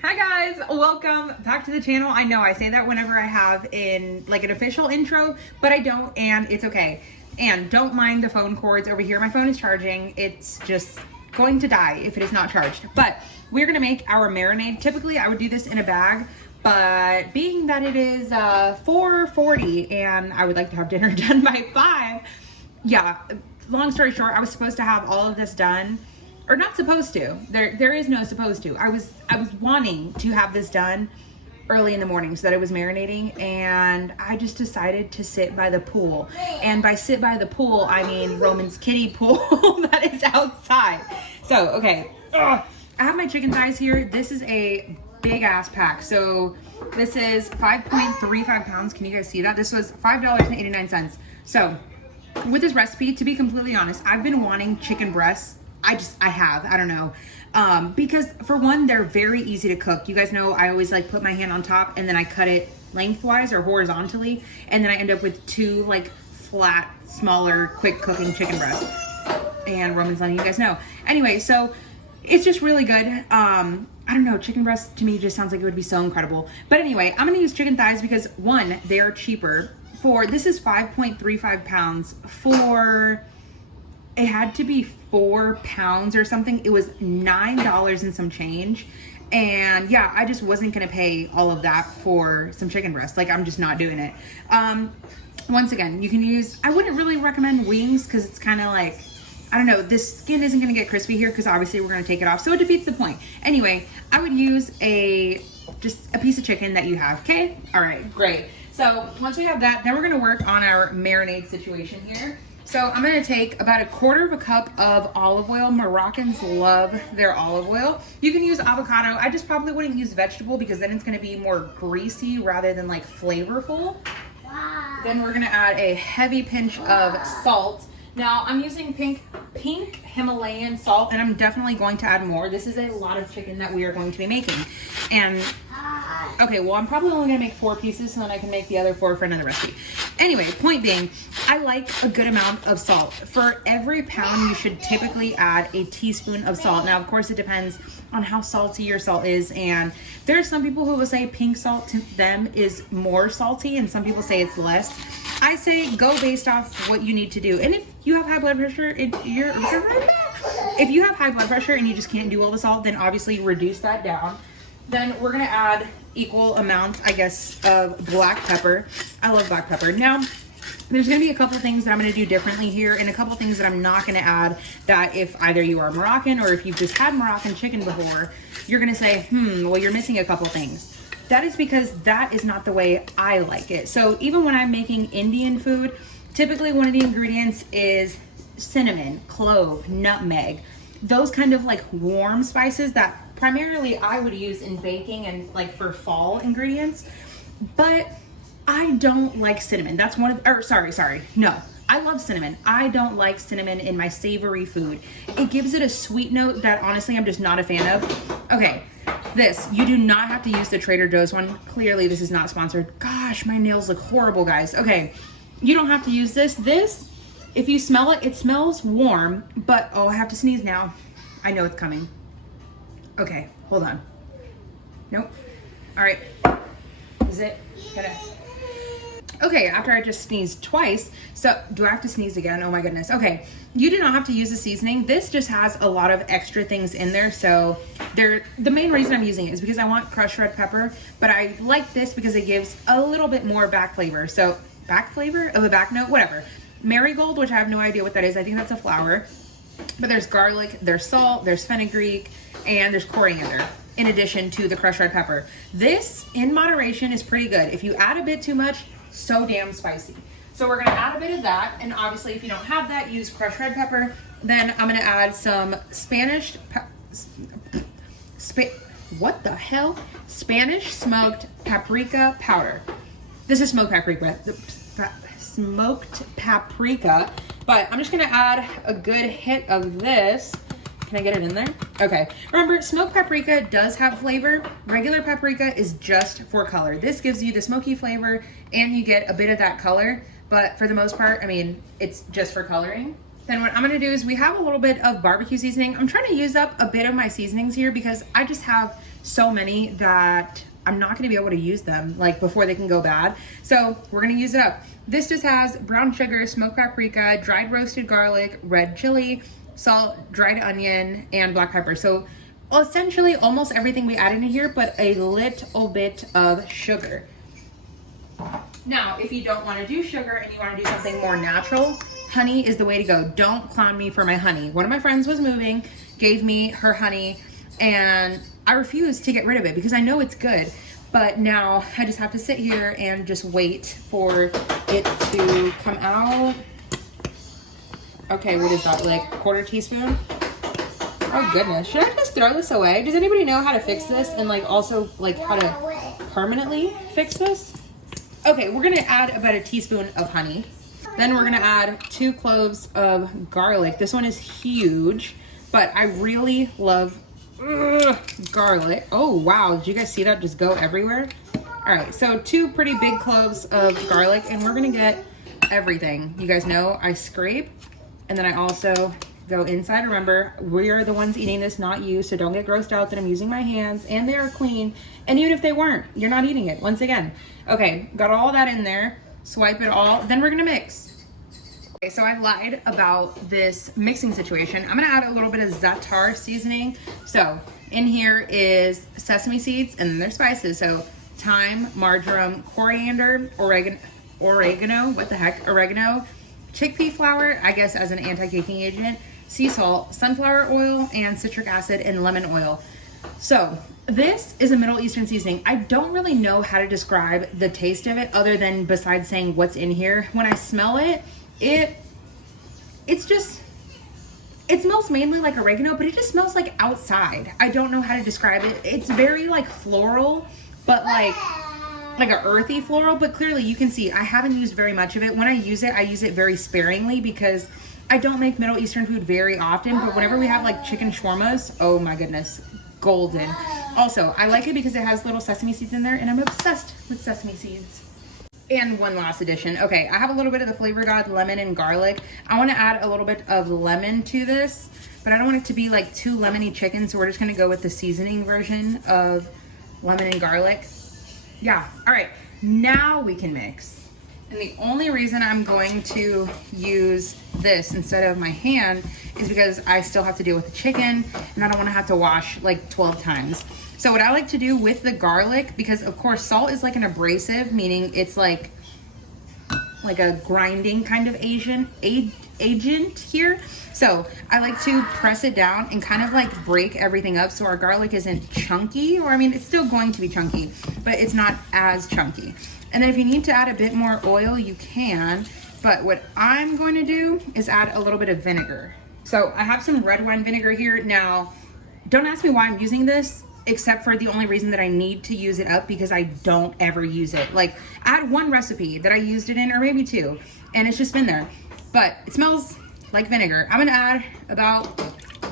Hi guys, welcome back to the channel. I know I say that whenever I have in like an official intro, but I don't, and it's okay. And don't mind the phone cords over here. My phone is charging. It's just going to die if it is not charged. But we're gonna make our marinade. Typically I would do this in a bag, but being that it is 4:40 and I would like to have dinner done by 5, yeah, long story short, I was supposed to have all of this done. Or not supposed to. There is no supposed to. I was wanting to have this done early in the morning so that it was marinating, and I just decided to sit by the pool. And by sit by the pool, I mean Roman's kiddie pool that is outside. So, okay. Ugh. I have my chicken thighs here. This is a big ass pack. So this is 5.35 pounds. Can you guys see that? This was $5.89. So with this recipe, to be completely honest, I've been wanting chicken breasts. I don't know. Because for one, they're very easy to cook. You guys know I always like put my hand on top and then I cut it lengthwise or horizontally. And then I end up with two like flat, smaller, quick cooking chicken breasts. And Roman's letting you guys know. Anyway, so it's just really good. I don't know, chicken breast to me just sounds like it would be so incredible. But anyway, I'm gonna use chicken thighs because one, they're cheaper. This is 5.35 pounds for... It had to be 4 pounds or something. It was $9 and some change. And yeah, I just wasn't gonna pay all of that for some chicken breast. Like, I'm just not doing it. Once again, you can use, I wouldn't really recommend wings because it's kind of like, I don't know, this skin isn't gonna get crispy here because obviously we're gonna take it off. So it defeats the point. Anyway, I would use just a piece of chicken that you have, okay? All right, great. So once we have that, then we're gonna work on our marinade situation here. So I'm gonna take about 1/4 cup of olive oil. Moroccans love their olive oil. You can use avocado. I just probably wouldn't use vegetable because then it's gonna be more greasy rather than like flavorful. Wow. Then we're gonna add a heavy pinch of salt. Now I'm using pink Himalayan salt, and I'm definitely going to add more. This is a lot of chicken that we are going to be making. And okay, well, I'm probably only gonna make 4 pieces so then I can make the other 4 for another recipe. Anyway, point being, I like a good amount of salt. For every pound, you should typically add a teaspoon of salt. Now, of course, it depends on how salty your salt is. And there are some people who will say pink salt to them is more salty, and some people say it's less. I say go based off what you need to do. And if you have high blood pressure, if you have high blood pressure and you just can't do all the salt, then obviously reduce that down. Then we're gonna add equal amounts, I guess, of black pepper. I love black pepper. Now, there's gonna be a couple things that I'm gonna do differently here and a couple things that I'm not gonna add that if either you are Moroccan or if you've just had Moroccan chicken before, you're gonna say, well, you're missing a couple things. That is because that is not the way I like it. So even when I'm making Indian food, typically one of the ingredients is cinnamon, clove, nutmeg, those kind of like warm spices that primarily I would use in baking and like for fall ingredients. But I don't like cinnamon. That's one of, or sorry. No, I love cinnamon. I don't like cinnamon in my savory food. It gives it a sweet note that honestly I'm just not a fan of. Okay, you do not have to use the Trader Joe's one. Clearly this is not sponsored. Gosh, my nails look horrible, guys. Okay, you don't have to use this. This, if you smell it, it smells warm, but oh, I have to sneeze now. I know it's coming. Okay, hold on. Nope. All right, is it gonna? Okay, after I just sneezed twice, so do I have to sneeze again? Oh my goodness. Okay, you do not have to use the seasoning. This just has a lot of extra things in there. So the main reason I'm using it is because I want crushed red pepper, but I like this because it gives a little bit more back flavor. So back flavor of a back note, whatever. Marigold, which I have no idea what that is. I think that's a flower, but there's garlic, there's salt, there's fenugreek, and there's coriander in addition to the crushed red pepper. This in moderation is pretty good. If you add a bit too much, so damn spicy. So we're gonna add a bit of that, and obviously if you don't have that, use crushed red pepper. Then I'm gonna add some Spanish smoked paprika powder. This is smoked paprika, but I'm just gonna add a good hit of this. Can I get it in there? Okay. Remember, smoked paprika does have flavor. Regular paprika is just for color. This gives you the smoky flavor and you get a bit of that color. But for the most part, I mean, it's just for coloring. Then what I'm gonna do is we have a little bit of barbecue seasoning. I'm trying to use up a bit of my seasonings here because I just have so many that I'm not gonna be able to use them like before they can go bad. So we're gonna use it up. This just has brown sugar, smoked paprika, dried roasted garlic, red chili, salt, dried onion, and black pepper. So essentially almost everything we add in here, but a little bit of sugar. Now, if you don't want to do sugar and you want to do something more natural, honey is the way to go. Don't clown me for my honey. One of my friends was moving, gave me her honey, and I refused to get rid of it because I know it's good. But now I just have to sit here and just wait for it to come out. Okay, what is that, like quarter teaspoon? Oh goodness, should I just throw this away? Does anybody know how to fix this and like also like how to permanently fix this? Okay, we're gonna add about a teaspoon of honey. Then we're gonna add 2 cloves of garlic. This one is huge, but I really love garlic. Oh wow, did you guys see that just go everywhere? All right, so 2 pretty big cloves of garlic, and we're gonna get everything. You guys know I scrape, and then I also go inside. Remember, we are the ones eating this, not you, so don't get grossed out that I'm using my hands, and they are clean. And even if they weren't, you're not eating it, once again. Okay, got all that in there. Swipe it all, then we're gonna mix. Okay, so I lied about this mixing situation. I'm gonna add a little bit of za'atar seasoning. So in here is sesame seeds, and then there's spices. So thyme, marjoram, coriander, oregano, what the heck, oregano, chickpea flour, I guess as an anti-caking agent, sea salt, sunflower oil, and citric acid and lemon oil. So this is a Middle Eastern seasoning. I don't really know how to describe the taste of it other than besides saying what's in here. When I smell it, it smells mainly like oregano, but it just smells like outside. I don't know how to describe it. It's very like floral, but like an earthy floral, but clearly you can see I haven't used very much of it. When I use it very sparingly because I don't make Middle Eastern food very often, but whenever we have like chicken shawarmas, oh my goodness, golden. Also, I like it because it has little sesame seeds in there, and I'm obsessed with sesame seeds. And one last addition. Okay, I have a little bit of the Flavor God lemon and garlic. I want to add a little bit of lemon to this, but I don't want it to be like too lemony chicken, so we're just going to go with the seasoning version of lemon and garlic. Yeah, all right, now we can mix. And the only reason I'm going to use this instead of my hand is because I still have to deal with the chicken, and I don't want to have to wash like 12 times. So what I like to do with the garlic, because of course salt is like an abrasive, meaning it's like a grinding kind of agent here. So I like to press it down and kind of like break everything up so our garlic isn't chunky, or I mean, it's still going to be chunky, but it's not as chunky. And then if you need to add a bit more oil, you can, but what I'm going to do is add a little bit of vinegar. So I have some red wine vinegar here. Now, don't ask me why I'm using this, except for the only reason that I need to use it up because I don't ever use it. Like, I had one recipe that I used it in, or maybe 2, and it's just been there. But it smells like vinegar. I'm gonna add about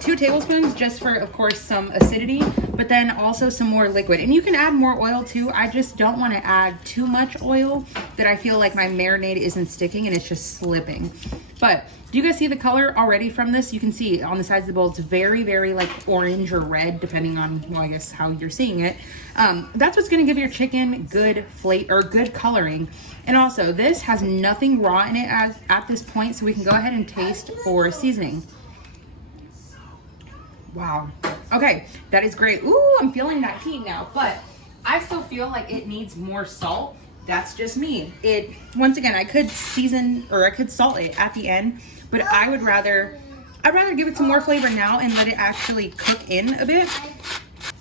2 tablespoons just for, of course, some acidity, but then also some more liquid. And you can add more oil too. I just don't want to add too much oil that I feel like my marinade isn't sticking and it's just slipping. But do you guys see the color already from this? You can see on the sides of the bowl, it's very, very like orange or red, depending on, well, I guess how you're seeing it. That's what's gonna give your chicken good flavor or good coloring. And also, this has nothing raw in it at this point, so we can go ahead and taste for seasoning. Wow. Okay, that is great. Ooh, I'm feeling that heat now, but I still feel like it needs more salt. That's just me. Once again, I could season or I could salt it at the end, but I'd rather give it some more flavor now and let it actually cook in a bit.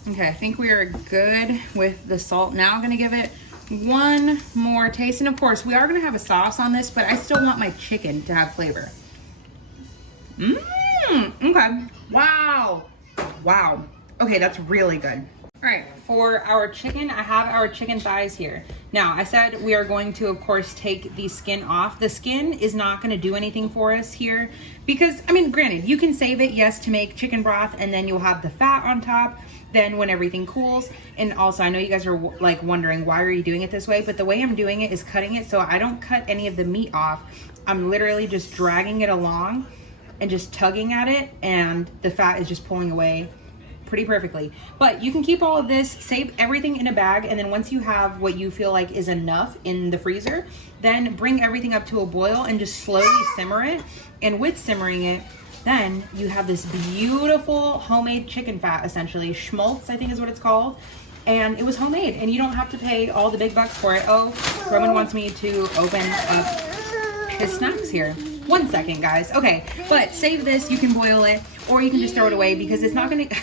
Okay, I think we are good with the salt. Now I'm gonna give it one more taste. And of course, we are gonna have a sauce on this, but I still want my chicken to have flavor. Okay. Wow. Okay, that's really good. All right, for our chicken, I have our chicken thighs here. Now, I said we are going to, of course, take the skin off. The skin is not gonna do anything for us here because, I mean, granted, you can save it, yes, to make chicken broth, and then you'll have the fat on top then when everything cools. And also, I know you guys are like wondering, why are you doing it this way? But the way I'm doing it is cutting it so I don't cut any of the meat off. I'm literally just dragging it along and just tugging at it, and the fat is just pulling away pretty perfectly. But you can keep all of this, save everything in a bag, and then once you have what you feel like is enough in the freezer, then bring everything up to a boil and just slowly simmer it. And with simmering it, then you have this beautiful homemade chicken fat, essentially. Schmaltz, I think is what it's called. And it was homemade, and you don't have to pay all the big bucks for it. Oh, Roman wants me to open up his snacks here. 1 second, guys. Okay, but save this. You can boil it, or you can just throw it away because it's not gonna get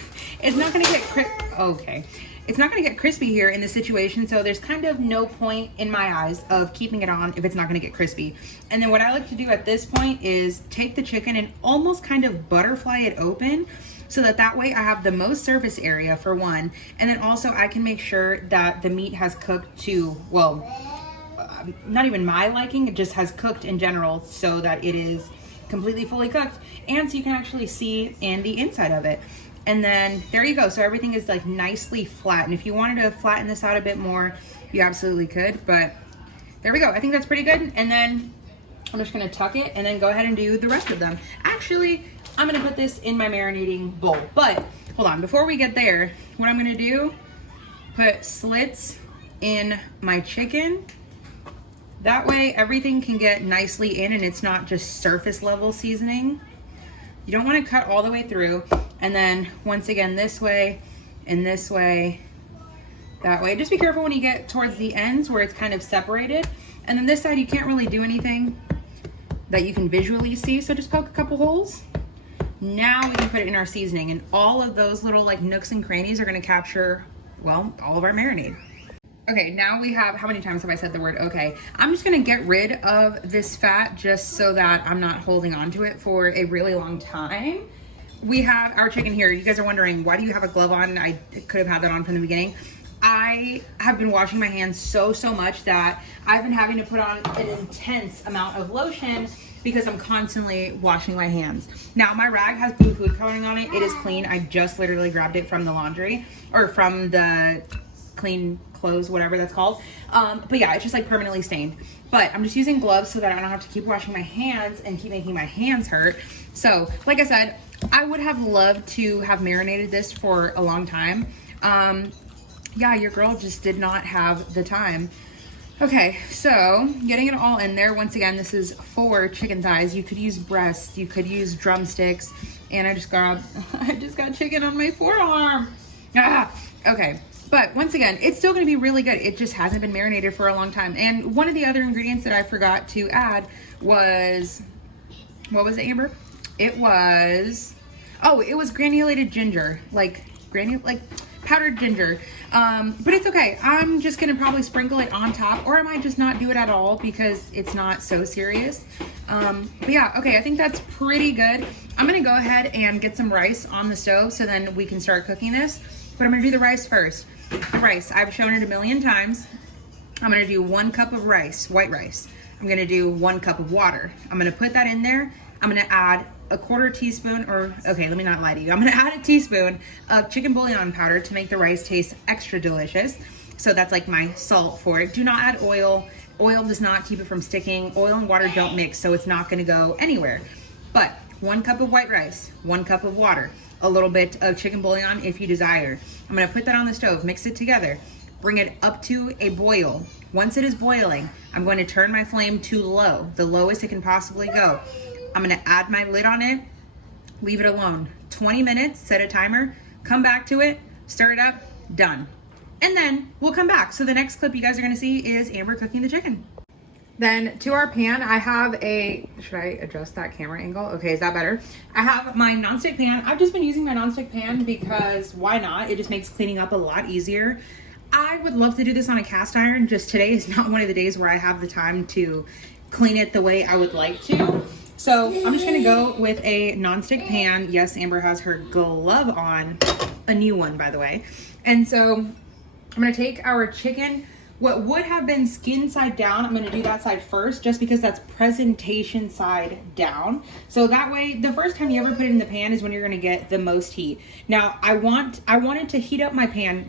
okay. It's not gonna get crispy here in this situation, so there's kind of no point in my eyes of keeping it on if it's not gonna get crispy. And then what I like to do at this point is take the chicken and almost kind of butterfly it open, so that way I have the most surface area for one, and then also I can make sure that the meat has cooked to, well, not even my liking, it just has cooked in general so that it is completely fully cooked, and so you can actually see in the inside of it. And then there you go. So everything is like nicely flat, and if you wanted to flatten this out a bit more, you absolutely could, but there we go. I think that's pretty good. And then I'm just gonna tuck it and then go ahead and do the rest of them. Actually, I'm gonna put this in my marinating bowl, but hold on, before we get there, what I'm gonna do, put slits in my chicken. That way everything can get nicely in and it's not just surface level seasoning. You don't want to cut all the way through. And then once again, this way and this way, that way. Just be careful when you get towards the ends where it's kind of separated. And then this side, you can't really do anything that you can visually see. So just poke a couple holes. Now we can put it in our seasoning, and all of those little like nooks and crannies are going to capture, well, all of our marinade. Okay, now we have, how many times have I said the word okay? I'm just gonna get rid of this fat just so that I'm not holding on to it for a really long time. We have our chicken here. You guys are wondering, why do you have a glove on? I could have had that on from the beginning. I have been washing my hands so much that I've been having to put on an intense amount of lotion because I'm constantly washing my hands. Now my rag has blue food coloring on it. It is clean. I just literally grabbed it from the laundry, or from the clean clothes, whatever that's called. But yeah, it's just like permanently stained. But I'm just using gloves so that I don't have to keep washing my hands and keep making my hands hurt. So like I said, I would have loved to have marinated this for a long time. Yeah, your girl just did not have the time. Okay, so getting it all in there. Once again, this is 4 chicken thighs. You could use breasts, you could use drumsticks, and I just got chicken on my forearm. Okay. But once again, it's still gonna be really good. It just hasn't been marinated for a long time. And one of the other ingredients that I forgot to add was, what was it, Amber? It was granulated ginger, like powdered ginger. But it's okay. I'm just gonna probably sprinkle it on top, or I might just not do it at all because it's not so serious. But yeah, okay, I think that's pretty good. I'm gonna go ahead and get some rice on the stove so then we can start cooking this. But I'm gonna do the rice first. The rice, I've shown it a million times. I'm gonna do 1 cup of rice, white rice. I'm gonna do 1 cup of water. I'm gonna put that in there. I'm gonna add a 1/4 teaspoon, or okay, let me not lie to you. I'm gonna add a teaspoon of chicken bouillon powder to make the rice taste extra delicious. So that's like my salt for it. Do not add oil. Oil does not keep it from sticking. Oil and water don't mix, so it's not gonna go anywhere. But 1 cup of white rice, 1 cup of water, a little bit of chicken bouillon if you desire. I'm gonna put that on the stove, mix it together, bring it up to a boil. Once it is boiling, I'm going to turn my flame to low, the lowest it can possibly go. I'm gonna add my lid on it, leave it alone. 20 minutes, set a timer, come back to it, stir it up, done. And then we'll come back. So the next clip you guys are gonna see is Amber cooking the chicken. Then to our pan, I have a, should I adjust that camera angle? Okay, is that better? I have my nonstick pan. I've just been using my nonstick pan because why not? It just makes cleaning up a lot easier. I would love to do this on a cast iron, just today is not one of the days where I have the time to clean it the way I would like to. So I'm just gonna go with a nonstick pan. Yes, Amber has her glove on, a new one by the way. And so I'm gonna take our chicken, What would have been skin side down, I'm gonna do that side first just because that's presentation side down. So that way, the first time you ever put it in the pan is when you're gonna get the most heat. Now, I wanted to heat up my pan.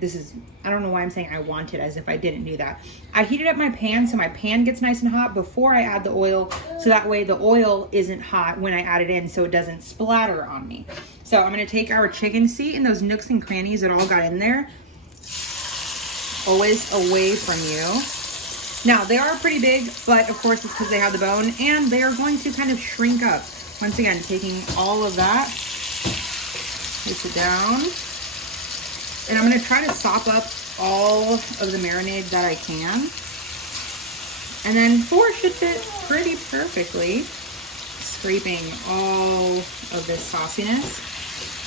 I don't know why I'm saying I wanted as if I didn't do that. I heated up my pan so my pan gets nice and hot before I add the oil, so that way the oil isn't hot when I add it in so it doesn't splatter on me. So I'm gonna take our chicken, see in those nooks and crannies that all got in there, always away from you. Now they are pretty big, but of course it's because they have the bone and they are going to kind of shrink up. Once again, taking all of that, push it down. And I'm gonna try to sop up all of the marinade that I can. And then 4 should fit pretty perfectly. Scraping all of this sauciness.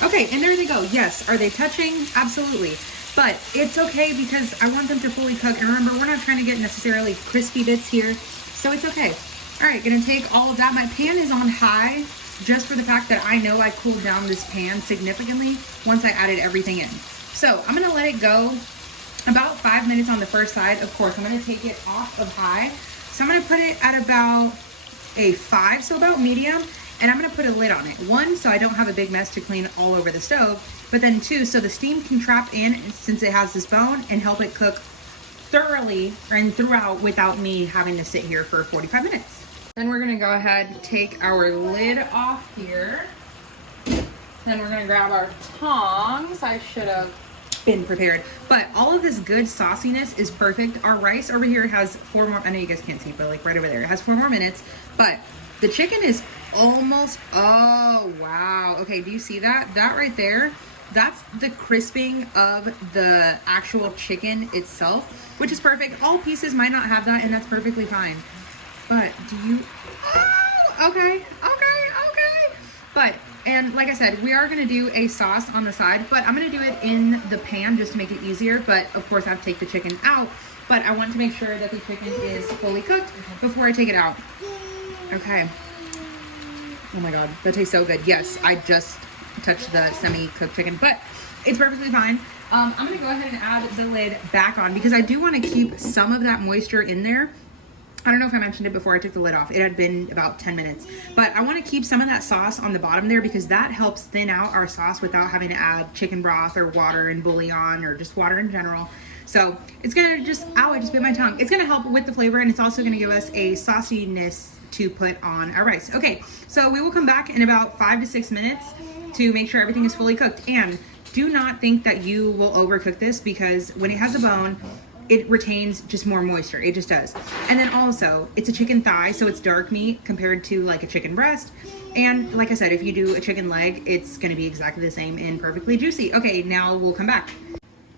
Okay, and there they go. Yes, are they touching? Absolutely. But it's okay because I want them to fully cook. And remember, we're not trying to get necessarily crispy bits here, so it's okay. All right, gonna take all of that. My pan is on high just for the fact that I know I cooled down this pan significantly once I added everything in. So I'm gonna let it go about 5 minutes on the first side. Of course, I'm gonna take it off of high. So I'm gonna put it at about a 5, so about medium. And I'm gonna put a lid on it. 1, so I don't have a big mess to clean all over the stove. But then 2, so the steam can trap in since it has this bone and help it cook thoroughly and throughout without me having to sit here for 45 minutes. Then we're gonna go ahead and take our lid off here. Then we're gonna grab our tongs. I should have been prepared. But all of this good sauciness is perfect. Our rice over here has 4 more, I know you guys can't see, but like right over there, it has 4 more minutes. But the chicken is almost, oh wow. Okay, do you see that? That right there, that's the crisping of the actual chicken itself, which is perfect. All pieces might not have that, and that's perfectly fine. But do you, oh, okay. But, and like I said, we are gonna do a sauce on the side, but I'm gonna do it in the pan just to make it easier. But of course I have to take the chicken out, but I want to make sure that the chicken is fully cooked before I take it out. Okay. Oh my God, that tastes so good. Yes, I just touched the semi-cooked chicken, but it's perfectly fine. I'm gonna go ahead and add the lid back on because I do want to keep some of that moisture in there. I don't know if I mentioned it before I took the lid off. It had been about 10 minutes, but I want to keep some of that sauce on the bottom there because that helps thin out our sauce without having to add chicken broth or water and bouillon or just water in general. So it's gonna just, ow, I just bit my tongue. It's gonna help with the flavor, and it's also gonna give us a sauciness to put on our rice. Okay, so we will come back in about 5 to 6 minutes to make sure everything is fully cooked. And do not think that you will overcook this because when it has a bone, it retains just more moisture. It just does. And then also, it's a chicken thigh, so it's dark meat compared to like a chicken breast. And like I said, if you do a chicken leg, it's gonna be exactly the same and perfectly juicy. Okay, now we'll come back.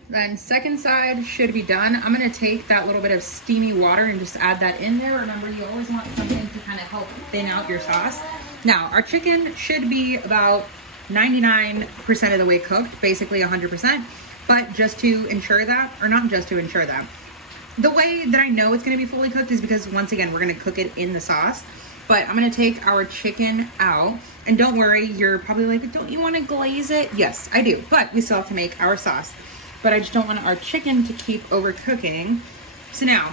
Then second side should be done. I'm gonna take that little bit of steamy water and just add that in there. Remember, you always want something to kind of help thin out your sauce. Now, our chicken should be about 99% of the way cooked, basically 100%. But just to ensure that, or not just to ensure that, the way that I know it's gonna be fully cooked is because once again, we're gonna cook it in the sauce. But I'm gonna take our chicken out, and don't worry, you're probably like, but don't you wanna glaze it? Yes, I do, but we still have to make our sauce. But I just don't want our chicken to keep overcooking. So now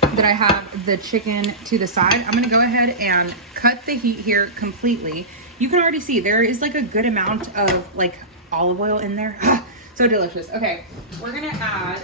that I have the chicken to the side, I'm gonna go ahead and cut the heat here completely. You can already see there is like a good amount of like olive oil in there. So delicious. Okay, we're gonna add,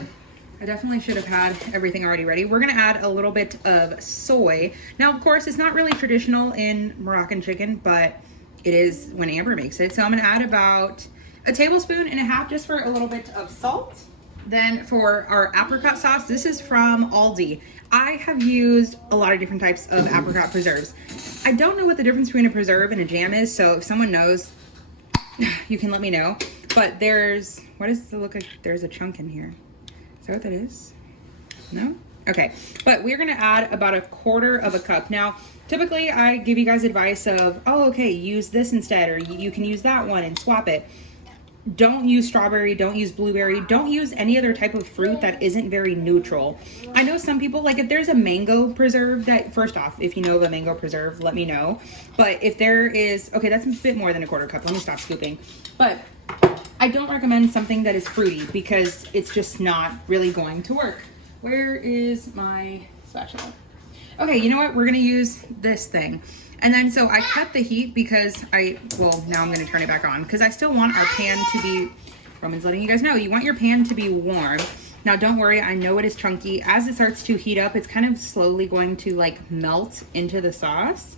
I definitely should have had everything already ready. We're gonna add a little bit of soy. Now, of course, it's not really traditional in Moroccan chicken, but it is when Amber makes it. So I'm gonna add about 1.5 tablespoons just for a little bit of salt. Then for our apricot sauce, this is from Aldi. I have used a lot of different types of apricot preserves. I don't know what the difference between a preserve and a jam is, so if someone knows, you can let me know. But there's, what does it look like? There's a chunk in here. Is that what that is? No? Okay, but we're gonna add about 1/4 cup. Now, typically I give you guys advice of, oh, okay, use this instead, or you can use that one and swap it. Don't use strawberry, don't use blueberry, don't use any other type of fruit that isn't very neutral. I know some people, like if there's a mango preserve that, first off, if you know of a mango preserve, let me know. But if there is, okay, that's a bit more than 1/4 cup. Let me stop scooping. But I don't recommend something that is fruity because it's just not really going to work. Where is my spatula? Okay, you know what? We're gonna use this thing. And then, so I cut the heat because now I'm gonna turn it back on because I still want our pan to be, Roman's letting you guys know, you want your pan to be warm. Now don't worry, I know it is chunky. As it starts to heat up, it's kind of slowly going to like melt into the sauce.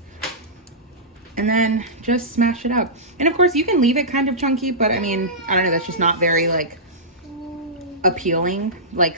And then just smash it up. And of course you can leave it kind of chunky, but I mean, I don't know, that's just not very like appealing, like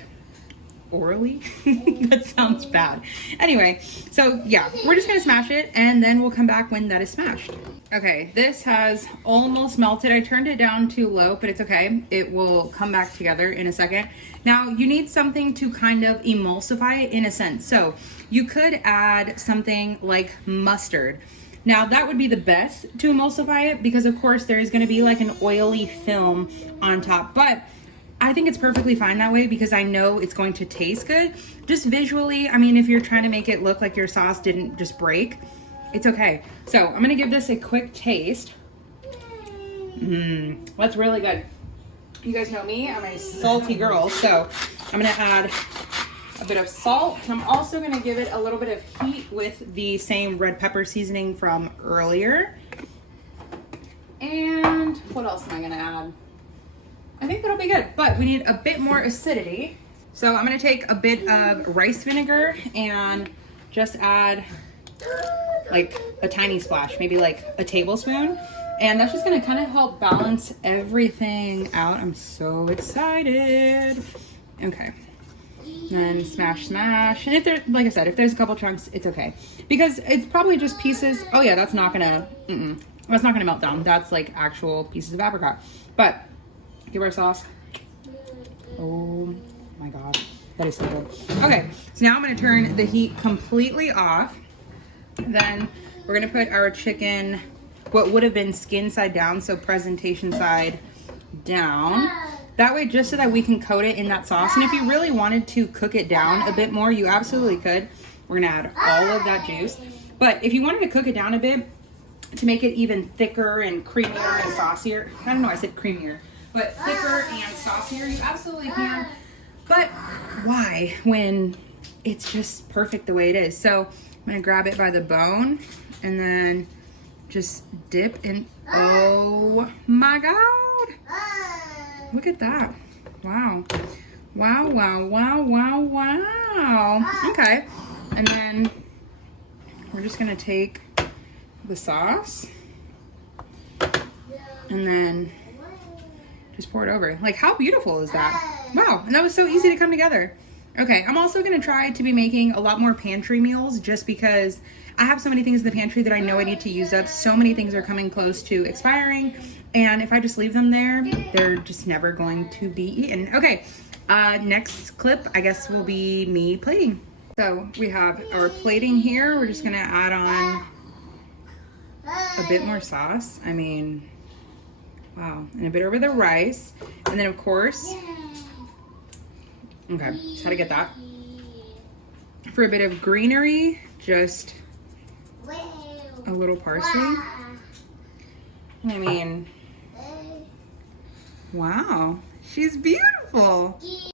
orally. That sounds bad. Anyway, so yeah, we're just gonna smash it and then we'll come back when that is smashed. Okay, this has almost melted. I turned it down too low, but it's okay. It will come back together in a second. Now you need something to kind of emulsify it in a sense. So you could add something like mustard. Now that would be the best to emulsify it because of course there is gonna be like an oily film on top, but I think it's perfectly fine that way because I know it's going to taste good. Just visually, I mean, if you're trying to make it look like your sauce didn't just break, it's okay. So I'm gonna give this a quick taste. That's really good. You guys know me, I'm a salty girl, so I'm gonna add a bit of salt. I'm also gonna give it a little bit of heat with the same red pepper seasoning from earlier. And what else am I gonna add? I think that'll be good, but we need a bit more acidity. So I'm gonna take a bit of rice vinegar and just add like a tiny splash, maybe like a tablespoon. And that's just gonna kind of help balance everything out. I'm so excited. Okay, then smash, smash. And if there, like I said, if there's a couple chunks, it's okay. Because it's probably just pieces. Oh yeah, that's not gonna melt down. That's like actual pieces of apricot. But give our sauce. Oh my God, that is so good. Okay, so now I'm gonna turn the heat completely off. Then we're gonna put our chicken, what would have been skin side down, so presentation side down. That way, just so that we can coat it in that sauce. And if you really wanted to cook it down a bit more, you absolutely could. We're gonna add all of that juice. But if you wanted to cook it down a bit, to make it even thicker and creamier and saucier, I don't know, I said creamier, but thicker and saucier, you absolutely can. But why when it's just perfect the way it is? So I'm gonna grab it by the bone and then just dip in. Oh my God. Look at that. Wow. Wow, wow, wow, wow, wow. Okay. And then we're just gonna take the sauce and then just pour it over. Like, how beautiful is that? Wow, and that was so easy to come together. Okay, I'm also gonna try to be making a lot more pantry meals just because I have so many things in the pantry that I know I need to use up. So many things are coming close to expiring, and if I just leave them there, they're just never going to be eaten. Okay, next clip, I guess, will be me plating. So we have our plating here. We're just gonna add on a bit more sauce. I mean, wow, and a bit over the rice. And then of course, okay, just how to get that. For a bit of greenery, just a little parsley. I mean, wow, she's beautiful.